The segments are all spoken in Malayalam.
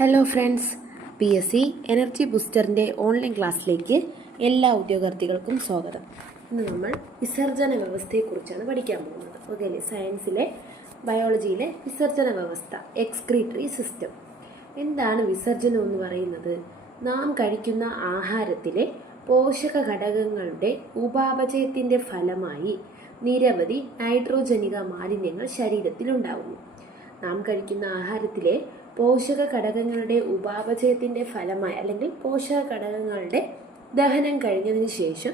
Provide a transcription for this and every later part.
Hello friends P S C energy ബൂസ്റ്ററിന്റെ online ക്ലാസ്സിലേക്ക് എല്ലാ ഉദ്യോഗാർത്ഥികൾക്കും സ്വാഗതം. ഇന്ന് നമ്മൾ വിസർജന വ്യവസ്ഥയെക്കുറിച്ചാണ് പഠിക്കാൻ പോകുന്നത്. ഓക്കെ അല്ലേ? സയൻസിലെ ബയോളജിയിലെ വിസർജന വ്യവസ്ഥ എക്സ്ക്രീറ്ററി സിസ്റ്റം എന്താണ് വിസർജനം എന്ന് പറയുന്നത്? നാം കഴിക്കുന്ന ആഹാരത്തിലെ പോഷക ഘടകങ്ങളുടെ ഉപാപചയത്തിന്റെ ഫലമായി നിരവധി നൈട്രോജനിക മാലിന്യങ്ങൾ ശരീരത്തിലുണ്ടാകുന്നു നാം കഴിക്കുന്ന ആഹാരത്തിലെ പോഷക ഘടകങ്ങളുടെ ഉപാപചയത്തിന്റെ ഫലമായി അല്ലെങ്കിൽ പോഷക ഘടകങ്ങളുടെ ദഹനം കഴിഞ്ഞതിന് ശേഷം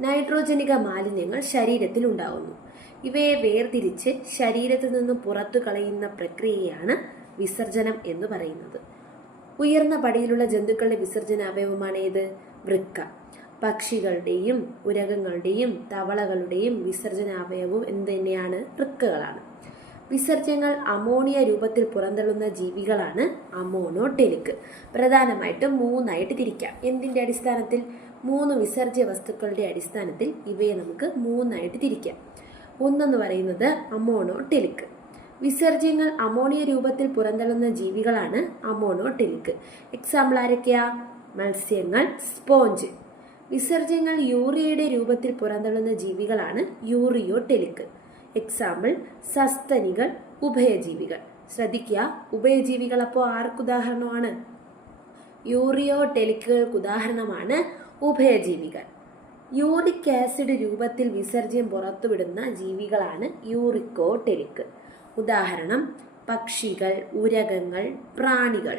നൈട്രോജനിക മാലിന്യങ്ങൾ ശരീരത്തിൽ ഉണ്ടാകുന്നു. ഇവയെ വേർതിരിച്ച് ശരീരത്തിൽ നിന്ന് പുറത്തു കളയുന്ന പ്രക്രിയയാണ് വിസർജനം എന്ന് പറയുന്നത്. ഉയർന്ന പടിയിലുള്ള ജന്തുക്കളുടെ വിസർജന അവയവമാണ് ഏത്? വൃക്ക. പക്ഷികളുടെയും ഉരകങ്ങളുടെയും തവളകളുടെയും വിസർജന അവയവം എന്ത് തന്നെയാണ്? വൃക്കകളാണ്. വിസർജ്യങ്ങൾ അമോണിയ രൂപത്തിൽ പുറന്തള്ളുന്ന ജീവികളാണ് അമോണോടെലിക്. പ്രധാനമായിട്ടും മൂന്നായിട്ട് തിരിക്കാം. എന്തിന്റെ അടിസ്ഥാനത്തിൽ? മൂന്ന് വിസർജ്യ വസ്തുക്കളുടെ അടിസ്ഥാനത്തിൽ ഇവയെ നമുക്ക് മൂന്നായിട്ട് തിരിക്കാം. ഒന്നെന്ന് പറയുന്നത് അമോണോടെലിക്. വിസർജ്യങ്ങൾ അമോണിയ രൂപത്തിൽ പുറന്തള്ളുന്ന ജീവികളാണ് അമോണോടെലിക്. എക്സാമ്പിൾ ആരൊക്കെയാ? മത്സ്യങ്ങൾ സ്പോഞ്ച് വിസർജ്യങ്ങൾ യൂറിയയുടെ രൂപത്തിൽ പുറന്തള്ളുന്ന ജീവികളാണ് യൂറിയോടെലിക്. എക്സാമ്പിൾ സസ്തനികൾ ഉഭയജീവികൾ. ശ്രദ്ധിക്കുക ഉഭയജീവികൾ അപ്പോൾ യൂറിയോ ടെലിക്കുകൾക്ക് ഉദാഹരണമാണ് ഉഭയജീവികൾ. യൂറിക് ആസിഡ് രൂപത്തിൽ വിസർജ്യം പുറത്തുവിടുന്ന ജീവികളാണ് യൂറിക്കോ ടെലിക്ക് ഉദാഹരണം പക്ഷികൾ ഉരകങ്ങൾ പ്രാണികൾ.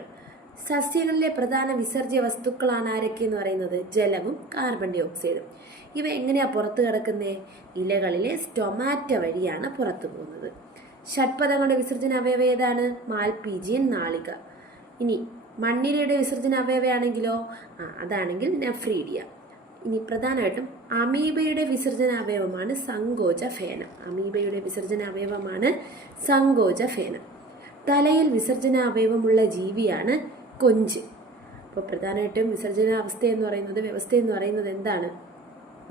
സസ്യങ്ങളിലെ പ്രധാന വിസർജ്യ വസ്തുക്കളാണ് ആരൊക്കെ എന്ന് പറയുന്നത്? ജലവും കാർബൺ ഡൈ ഓക്സൈഡും ഇവ എങ്ങനെയാണ് പുറത്തു കിടക്കുന്നത് ഇലകളിലെ സ്റ്റൊമാറ്റ വഴിയാണ് പുറത്തു പോകുന്നത്. ഷഡ്പദങ്ങളുടെ വിസർജന അവയവ ഏതാണ്? മാൽപീജിയൻ നാളിക. ഇനി മണ്ണിരയുടെ വിസർജന അവയവയാണെങ്കിലോ? ആ അതാണെങ്കിൽ നെഫ്രീഡിയ ഇനി പ്രധാനമായിട്ടും അമീബയുടെ വിസർജന അവയവമാണ് സങ്കോച ഫേനം. അമീബയുടെ വിസർജന അവയവമാണ് സങ്കോച ഫേനം. തലയിൽ വിസർജന അവയവമുള്ള ജീവിയാണ് കൊഞ്ച്. അപ്പോൾ പ്രധാനമായിട്ടും വിസർജന അവസ്ഥ എന്ന് പറയുന്നത് വ്യവസ്ഥ എന്ന് പറയുന്നത് എന്താണ്?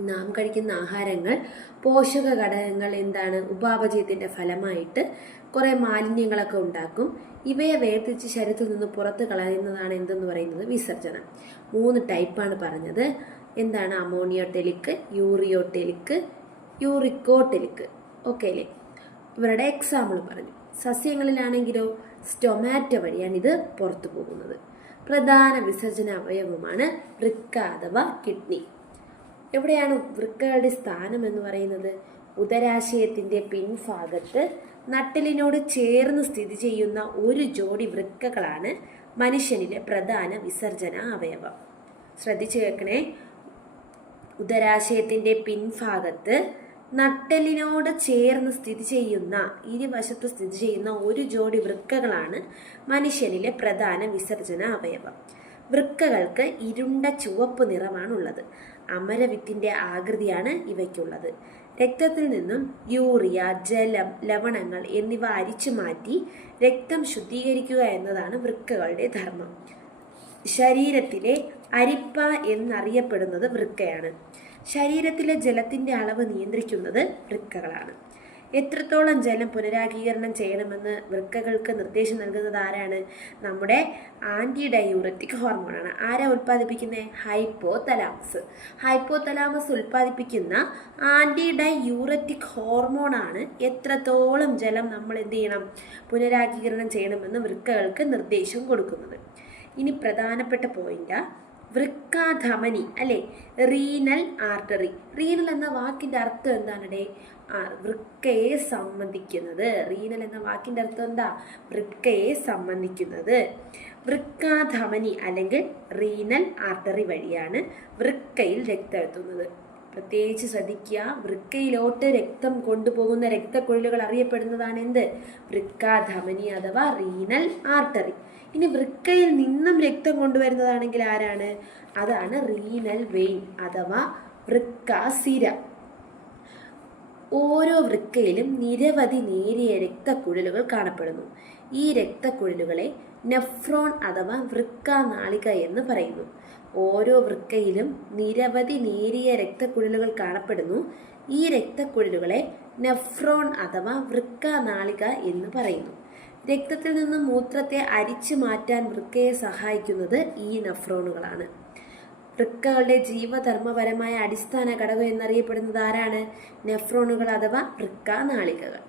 നാം കഴിക്കുന്ന ആഹാരങ്ങൾ പോഷക ഘടകങ്ങൾ എന്താണ്? ഉപാപചയത്തിന്റെ ഫലമായിട്ട് കുറേ മാലിന്യങ്ങളൊക്കെ ഉണ്ടാക്കും. ഇവയെ വേർതിരിച്ച് ശരീരത്തിൽ നിന്ന് പുറത്ത് കളയുന്നതാണ് എന്തെന്ന് പറയുന്നത്? വിസർജനം മൂന്ന് ടൈപ്പാണ് പറഞ്ഞത്. എന്താണ്? അമോണിയോടെലിക്ക് യൂറിയോടെലിക്ക് യൂറിക്കോടെലിക്ക് ഓക്കെ അല്ലേ ഇവരുടെ എക്സാമ്പിൾ പറഞ്ഞു. സസ്യങ്ങളിലാണെങ്കിലോ സ്റ്റൊമാറ്റ വഴിയാണ് ഇത് പുറത്തു പോകുന്നത്. പ്രധാന വിസർജന അവയവമാണ് വൃക്ക അഥവാ കിഡ്നി എവിടെയാണ് വൃക്കകളുടെ സ്ഥാനം എന്ന് പറയുന്നത്? ഉദരാശയത്തിന്റെ പിൻഭാഗത്ത് നട്ടലിനോട് ചേർന്ന് സ്ഥിതി ചെയ്യുന്ന ഒരു ജോഡി വൃക്കകളാണ് മനുഷ്യനിലെ പ്രധാന വിസർജന അവയവം. ശ്രദ്ധിച്ചു കേൾക്കണേ. ഉദരാശയത്തിന്റെ പിൻഭാഗത്ത് നട്ടലിനോട് ചേർന്ന് സ്ഥിതി ചെയ്യുന്ന ഇരുവശത്ത് സ്ഥിതി ചെയ്യുന്ന ഒരു ജോഡി വൃക്കകളാണ് മനുഷ്യനിലെ പ്രധാന വിസർജന അവയവം. വൃക്കകൾക്ക് ഇരുണ്ട ചുവപ്പ് നിറമാണുള്ളത്. അമരവിത്തിന്റെ ആകൃതിയാണ് ഇവയ്ക്കുള്ളത്. രക്തത്തിൽ നിന്നും യൂറിയ ജലം ലവണങ്ങൾ എന്നിവ അരിച്ചു മാറ്റി രക്തം ശുദ്ധീകരിക്കുക എന്നതാണ് വൃക്കകളുടെ ധർമ്മം. ശരീരത്തിലെ അരിപ്പ എന്നറിയപ്പെടുന്നത് വൃക്കയാണ്. ശരീരത്തിലെ ജലത്തിന്റെ അളവ് നിയന്ത്രിക്കുന്നത് വൃക്കകളാണ്. എത്രത്തോളം ജലം പുനരാഗീകരണം ചെയ്യണമെന്ന് വൃക്കകൾക്ക് നിർദ്ദേശം നൽകുന്നത് ആരാണ്? നമ്മുടെ ആന്റി ഡയൂററ്റിക് ഹോർമോണാണ്. ആരാ ഉൽപ്പാദിപ്പിക്കുന്നത് ഹൈപ്പോ തലാമസ് ഹൈപ്പോ തലാമസ് ഉൽപ്പാദിപ്പിക്കുന്ന ആന്റി ഡയൂററ്റിക് ഹോർമോണാണ് എത്രത്തോളം ജലം നമ്മൾ എന്ത് ചെയ്യണം? പുനരാഗീകരണം ചെയ്യണമെന്ന് വൃക്കകൾക്ക് നിർദ്ദേശം കൊടുക്കുന്നത്. ഇനി പ്രധാനപ്പെട്ട പോയിന്റ് വൃക്കാധമനി അല്ലെ? Renal artery. റീനൽ എന്ന വാക്കിന്റെ അർത്ഥം എന്താണ് വൃക്കയെ സംബന്ധിക്കുന്നത്. റീനൽ എന്ന വാക്കിന്റെ അർത്ഥം എന്താ? വൃക്കയെ സംബന്ധിക്കുന്നത്. വൃക്കാധമനി അല്ലെങ്കിൽ റീനൽ ആർട്ടറി വഴിയാണ് വൃക്കയിൽ രക്തം എത്തുന്നത് പ്രത്യേകിച്ച് ശ്രദ്ധിക്കുക വൃക്കയിലോട്ട് രക്തം കൊണ്ടുപോകുന്ന രക്തക്കുഴലുകൾ അറിയപ്പെടുന്നതാണ് എന്ത്? വൃക്കാധമനി അഥവാ റീനൽ ആർട്ടറി. ഇനി വൃക്കയിൽ നിന്നും രക്തം കൊണ്ടുവരുന്നതാണെങ്കിൽ ആരാണ്? അതാണ് റീനൽ വെയിൻ അഥവാ വൃക്കാസിര ഓരോ വൃക്കയിലും നിരവധി നേരിയ രക്തക്കുഴലുകൾ കാണപ്പെടുന്നു. ഈ രക്തക്കുഴലുകളെ നെഫ്രോൺ അഥവാ വൃക്ക നാളിക എന്ന് പറയുന്നു. ഓരോ വൃക്കയിലും നിരവധി നേരിയ രക്തക്കുഴലുകൾ കാണപ്പെടുന്നു. ഈ രക്തക്കുഴലുകളെ നെഫ്രോൺ അഥവാ വൃക്ക നാളിക എന്ന് പറയുന്നു. രക്തത്തിൽ നിന്ന് മൂത്രത്തെ അരിച്ചു മാറ്റാൻ വൃക്കയെ സഹായിക്കുന്നത് ഈ നഫ്രോണുകളാണ്. വൃക്കകളുടെ ജീവധർമ്മപരമായ അടിസ്ഥാന ഘടകം എന്നറിയപ്പെടുന്നത് ആരാണ്? നെഫ്രോണുകൾ അഥവാ വൃക്ക നാളികകൾ.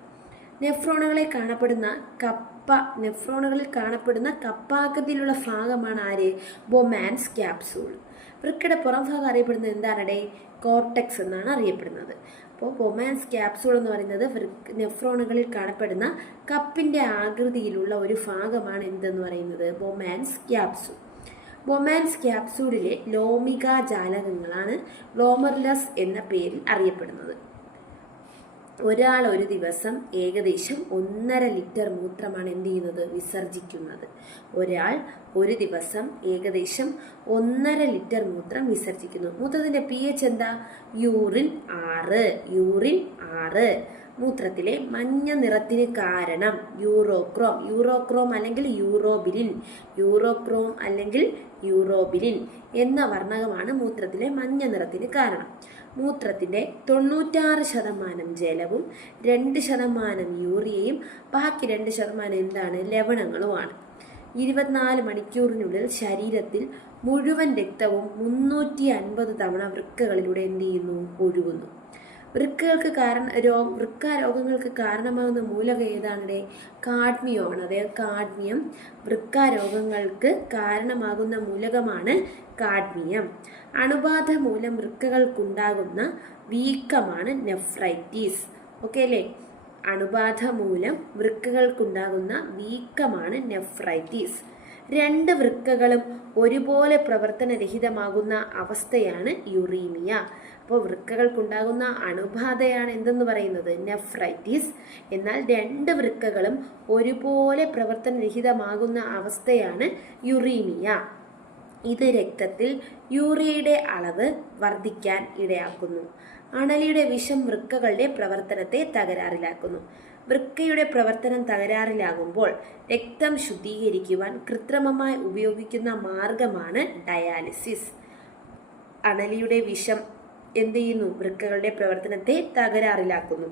നെഫ്രോണുകളെ കാണപ്പെടുന്ന കപ്പ നെഫ്രോണുകളിൽ കാണപ്പെടുന്ന കപ്പാകൃതിയിലുള്ള ഭാഗമാണ് ആര്? Bowman's capsule. വൃക്കയുടെ പുറം ഭാഗം അറിയപ്പെടുന്നത് എന്താണടേ? കോർട്ടെക്സ് എന്നാണ് അറിയപ്പെടുന്നത്. അപ്പോൾ ബൊമാൻസ് ക്യാപ്സൂൾ എന്ന് പറയുന്നത് നെഫ്രോണുകളിൽ കാണപ്പെടുന്ന കപ്പിന്റെ ആകൃതിയിലുള്ള ഒരു ഭാഗമാണ് എന്തെന്ന് പറയുന്നത്? ബൊമാൻസ് ക്യാപ്സൂൾ ബൊമാൻസ് ക്യാപ്സൂളിലെ ലോമിക ജാലകങ്ങളാണ് ലോമർലസ് എന്ന പേരിൽ അറിയപ്പെടുന്നത്. ഒരാൾ ഒരു ദിവസം ഏകദേശം ഒന്നര ലിറ്റർ മൂത്രമാണ് എന്ത് ചെയ്യുന്നത്? വിസർജിക്കുന്നത്. ഒരാൾ ഒരു ദിവസം ഏകദേശം ഒന്നര ലിറ്റർ മൂത്രം വിസർജിക്കുന്നു. മൂത്രത്തിന്റെ പി എച്ച് എന്താ? യൂറിൻ ആറ്. യൂറിൻ ആറ്. മൂത്രത്തിലെ മഞ്ഞ നിറത്തിന് കാരണം യൂറോക്രോം. യൂറോക്രോം അല്ലെങ്കിൽ യൂറോബിലിൻ. യൂറോക്രോം അല്ലെങ്കിൽ യൂറോബിലിൻ എന്ന വർണകമാണ് മൂത്രത്തിലെ മഞ്ഞ നിറത്തിന് കാരണം. മൂത്രത്തിന്റെ തൊണ്ണൂറ്റാറ് ശതമാനം ജലവും രണ്ട് ശതമാനം യൂറിയയും ബാക്കി രണ്ട് ശതമാനം എന്താണ്? ലവണങ്ങളുമാണ്. ഇരുപത്തിനാല് മണിക്കൂറിനുള്ളിൽ ശരീരത്തിൽ മുഴുവൻ രക്തവും മുന്നൂറ്റി അൻപത് തവണ വൃക്കകളിലൂടെ എന്ത് ചെയ്യുന്നു? ഒഴുകുന്നു. വൃക്കകൾക്ക് കാരണം രോഗ വൃക്ക രോഗങ്ങൾക്ക് കാരണമാകുന്ന മൂലകം ഏതാണല്ലേ കാഡ്മിയമാണ്. അതായത് കാഡ്മിയം വൃക്ക രോഗങ്ങൾക്ക് കാരണമാകുന്ന മൂലകമാണ് കാഡ്മിയം. അണുബാധ മൂലം വൃക്കകൾക്കുണ്ടാകുന്ന വീക്കമാണ് നെഫ്രൈറ്റീസ്. ഓക്കെ അല്ലേ? അണുബാധ മൂലം വൃക്കകൾക്കുണ്ടാകുന്ന വീക്കമാണ് നെഫ്രൈറ്റീസ്. രണ്ട് വൃക്കകളും ഒരുപോലെ പ്രവർത്തനരഹിതമാകുന്ന അവസ്ഥയാണ് യുറീമിയ. അപ്പോൾ വൃക്കകൾക്കുണ്ടാകുന്ന അണുബാധയാണ് എന്തെന്ന് പറയുന്നത്? നെഫ്രൈറ്റിസ്. എന്നാൽ രണ്ട് വൃക്കകളും ഒരുപോലെ പ്രവർത്തനരഹിതമാകുന്ന അവസ്ഥയാണ് യുറീമിയ. ഇത് രക്തത്തിൽ യൂറിയയുടെ അളവ് വർദ്ധിക്കാൻ ഇടയാക്കുന്നു. അണലിയുടെ വിഷം വൃക്കകളുടെ പ്രവർത്തനത്തെ തകരാറിലാക്കുന്നു. വൃക്കയുടെ പ്രവർത്തനം തകരാറിലാകുമ്പോൾ രക്തം ശുദ്ധീകരിക്കുവാൻ കൃത്രിമമായി ഉപയോഗിക്കുന്ന മാർഗമാണ് ഡയാലിസിസ്. അണലിയുടെ വിഷം എന്ത് ചെയ്യുന്നു? വൃക്കകളുടെ പ്രവർത്തനത്തെ തകരാറിലാക്കുന്നു.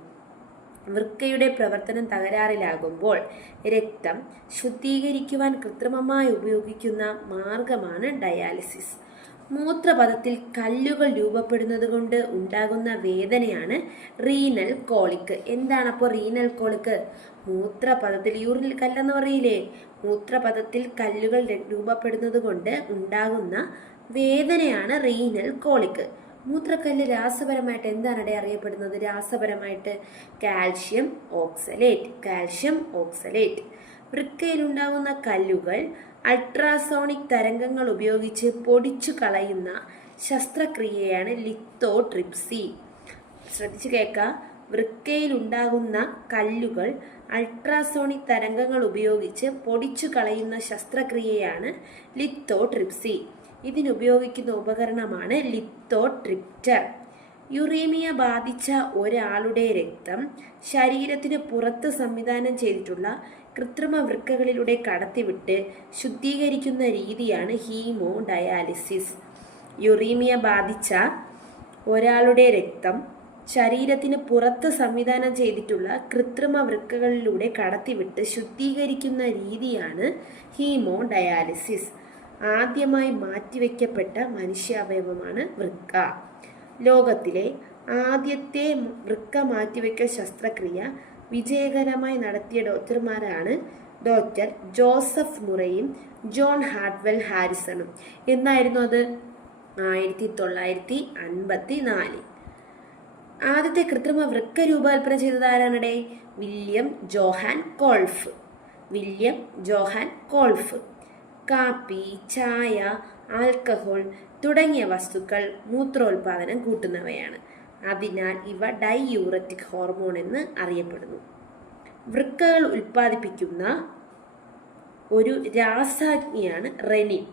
വൃക്കയുടെ പ്രവർത്തനം തകരാറിലാകുമ്പോൾ രക്തം ശുദ്ധീകരിക്കുവാൻ കൃത്രിമമായി ഉപയോഗിക്കുന്ന മാർഗമാണ് ഡയാലിസിസ്. മൂത്രപഥത്തിൽ കല്ലുകൾ രൂപപ്പെടുന്നത് കൊണ്ട് ഉണ്ടാകുന്ന വേദനയാണ് റീനൽ കോളിക്ക്. എന്താണ് അപ്പോൾ റീനൽ കോളിക്ക്? മൂത്രപഥത്തിൽ യൂറിനിൽ കല്ലെന്ന് പറയില്ലേ? മൂത്രപഥത്തിൽ കല്ലുകൾ രൂപപ്പെടുന്നത് കൊണ്ട് ഉണ്ടാകുന്ന വേദനയാണ് റീനൽ കോളിക്ക്. മൂത്രക്കല്ല് രാസപരമായിട്ട് എന്താണ് അറിയപ്പെടുന്നത്? രാസപരമായിട്ട് കാൽഷ്യം ഓക്സലേറ്റ്. Calcium oxalate. വൃക്കയിലുണ്ടാകുന്ന കല്ലുകൾ അൾട്രാസോണിക് തരംഗങ്ങൾ ഉപയോഗിച്ച് പൊടിച്ചു കളയുന്ന ശസ്ത്രക്രിയയാണ് ലിത്തോട്രിപ്സി. ശ്രദ്ധിച്ചു വൃക്കയിൽ വൃക്കയിലുണ്ടാകുന്ന കല്ലുകൾ അൾട്രാസോണിക് തരംഗങ്ങൾ ഉപയോഗിച്ച് പൊടിച്ചു കളയുന്ന ശസ്ത്രക്രിയയാണ് ലിത്തോട്രിപ്സി. ഇതിനുപയോഗിക്കുന്ന ഉപകരണമാണ് ലിത്തോട്രിപ്റ്റർ. യുറീമിയ ബാധിച്ച ഒരാളുടെ രക്തം ശരീരത്തിന് പുറത്ത് സംവിധാനം ചെയ്തിട്ടുള്ള കൃത്രിമ വൃക്കകളിലൂടെ കടത്തിവിട്ട് ശുദ്ധീകരിക്കുന്ന രീതിയാണ് ഹീമോ ഡയാലിസിസ് യുറീമിയ ബാധിച്ച ഒരാളുടെ രക്തം ശരീരത്തിന് പുറത്ത് സംവിധാനം ചെയ്തിട്ടുള്ള കൃത്രിമ വൃക്കകളിലൂടെ കടത്തിവിട്ട് ശുദ്ധീകരിക്കുന്ന രീതിയാണ് ഹീമോ ഡയാലിസിസ് ആദ്യമായി മാറ്റിവെക്കപ്പെട്ട മനുഷ്യാവയവമാണ് വൃക്ക. ലോകത്തിലെ ആദ്യത്തെ വൃക്ക മാറ്റിവെക്കൽ ശസ്ത്രക്രിയ വിജയകരമായി നടത്തിയ ഡോക്ടർമാരാണ് ഡോക്ടർ ജോസഫ് മുറയും ജോൺ ഹാർട്ട്വെൽ ഹാരിസണും. എന്നായിരുന്നു അത്? ആയിരത്തി തൊള്ളായിരത്തി അൻപത്തി നാലിൽ ആദ്യത്തെ കൃത്രിമ വൃക്ക രൂപകൽപ്പന ചെയ്തത് ആരാണടേ? William Johan Kolff. William Johan Kolff. കാപ്പി ചായ ആൽക്കഹോൾ തുടങ്ങിയ വസ്തുക്കൾ മൂത്രോൽപാദനം കൂട്ടുന്നവയാണ്. അതിനാൽ ഇവ ഡൈയൂററ്റിക് ഹോർമോൺ എന്ന് അറിയപ്പെടുന്നു. വൃക്കകൾ ഉൽപ്പാദിപ്പിക്കുന്ന ഒരു രാസാഗ്നിയാണ് റെനിൻ.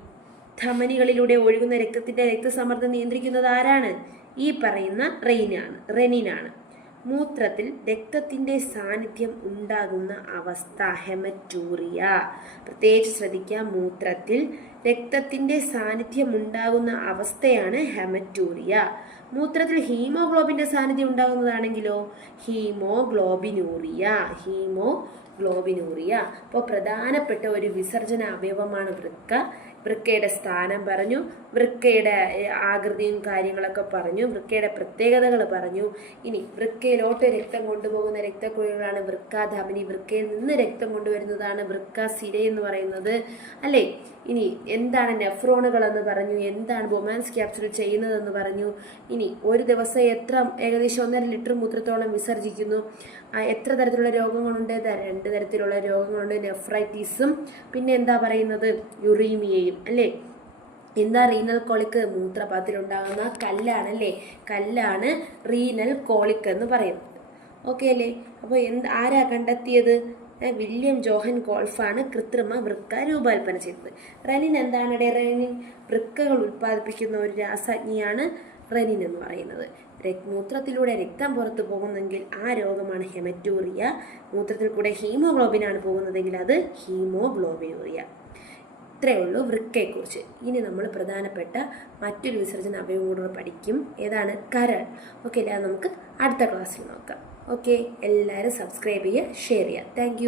ധമനികളിലൂടെ ഒഴുകുന്ന രക്തത്തിന്റെ രക്തസമ്മർദ്ദം നിയന്ത്രിക്കുന്നത് ആരാണ്? ഈ പറയുന്ന റെയിനാണ് റെനിനാണ്. മൂത്രത്തിൽ രക്തത്തിന്റെ സാന്നിധ്യം ഉണ്ടാകുന്ന അവസ്ഥ ഹെമറ്റൂറിയ. പ്രത്യേകിച്ച് ശ്രദ്ധിക്കുക മൂത്രത്തിൽ രക്തത്തിന്റെ സാന്നിധ്യം ഉണ്ടാകുന്ന അവസ്ഥയാണ് ഹെമറ്റൂറിയ. മൂത്രത്തിൽ ഹീമോഗ്ലോബിന്റെ സാന്നിധ്യം ഉണ്ടാകുന്നതാണെങ്കിലോ? ഹീമോഗ്ലോബിനൂറിയ ഹീമോ ഗ്ലോബിനൂറിയ അപ്പോൾ പ്രധാനപ്പെട്ട ഒരു വിസർജന അവയവമാണ് വൃക്ക. വൃക്കയുടെ സ്ഥാനം പറഞ്ഞു വൃക്കയുടെ ആകൃതിയും കാര്യങ്ങളൊക്കെ പറഞ്ഞു വൃക്കയുടെ പ്രത്യേകതകൾ പറഞ്ഞു. ഇനി വൃക്കയിലോട്ട് രക്തം കൊണ്ടുപോകുന്ന രക്തക്കുഴലുകളാണ് വൃക്കാധമനി വൃക്കയിൽ നിന്ന് രക്തം കൊണ്ടുവരുന്നതാണ് വൃക്ക സിര എന്ന് പറയുന്നത്. അല്ലേ? ഇനി എന്താണ് നെഫ്രോണുകൾ എന്ന് പറഞ്ഞു? എന്താണ് ബൊമാൻസ് ക്യാപ്സുൽ ചെയ്യുന്നതെന്ന് പറഞ്ഞു? ഇനി ഒരു ദിവസം എത്ര ഏകദേശം ഒന്നര ലിറ്റർ മൂത്രത്തോളം വിസർജിക്കുന്നു? എത്ര തരത്തിലുള്ള രോഗങ്ങളുണ്ട്? രണ്ട് തരത്തിലുള്ള രോഗങ്ങളുണ്ട്. നെഫ്രൈറ്റിസും പിന്നെ എന്താ പറയുന്നത്? യുറീമിയയും അല്ലേ? എന്താ റീനൽ കോളിക്ക് മൂത്രപാത്രത്തിലുണ്ടാകുന്ന കല്ലാണ് അല്ലേ? കല്ലാണ് റീനൽ കോളിക്ക് എന്ന് പറയുന്നത് ഓക്കെ അല്ലേ? അപ്പോൾ എന്ത് ആരാ കണ്ടെത്തിയത്? വില്യം ജോഹൻ ഗോൾഫാണ് കൃത്രിമ വൃക്ക രൂപകൽപ്പന ചെയ്തത്. റെനിൻ എന്താണ് ഡേ റെനിൻ? വൃക്കകൾ ഉൽപ്പാദിപ്പിക്കുന്ന ഒരു രാസജ്ഞിയാണ് റെനിൻ എന്ന് പറയുന്നത് മൂത്രത്തിലൂടെ രക്തം പുറത്തു പോകുന്നെങ്കിൽ ആ രോഗമാണ് ഹെമറ്റൂറിയ. മൂത്രത്തിൽ കൂടെ ഹീമോഗ്ലോബിനാണ് പോകുന്നതെങ്കിൽ അത് ഹീമോഗ്ലോബിനൂറിയ. ഇത്രയേ ഉള്ളൂ വൃക്കയെക്കുറിച്ച്. ഇനി നമ്മൾ പ്രധാനപ്പെട്ട മറ്റൊരു വിസർജന അവയവം പഠിക്കും. ഏതാണ്? കരൾ. ഓക്കെ അല്ല നമുക്ക് അടുത്ത ക്ലാസ്സിൽ നോക്കാം. ഓക്കെ എല്ലാവരും സബ്സ്ക്രൈബ് ചെയ്യുക ഷെയർ ചെയ്യുക. താങ്ക്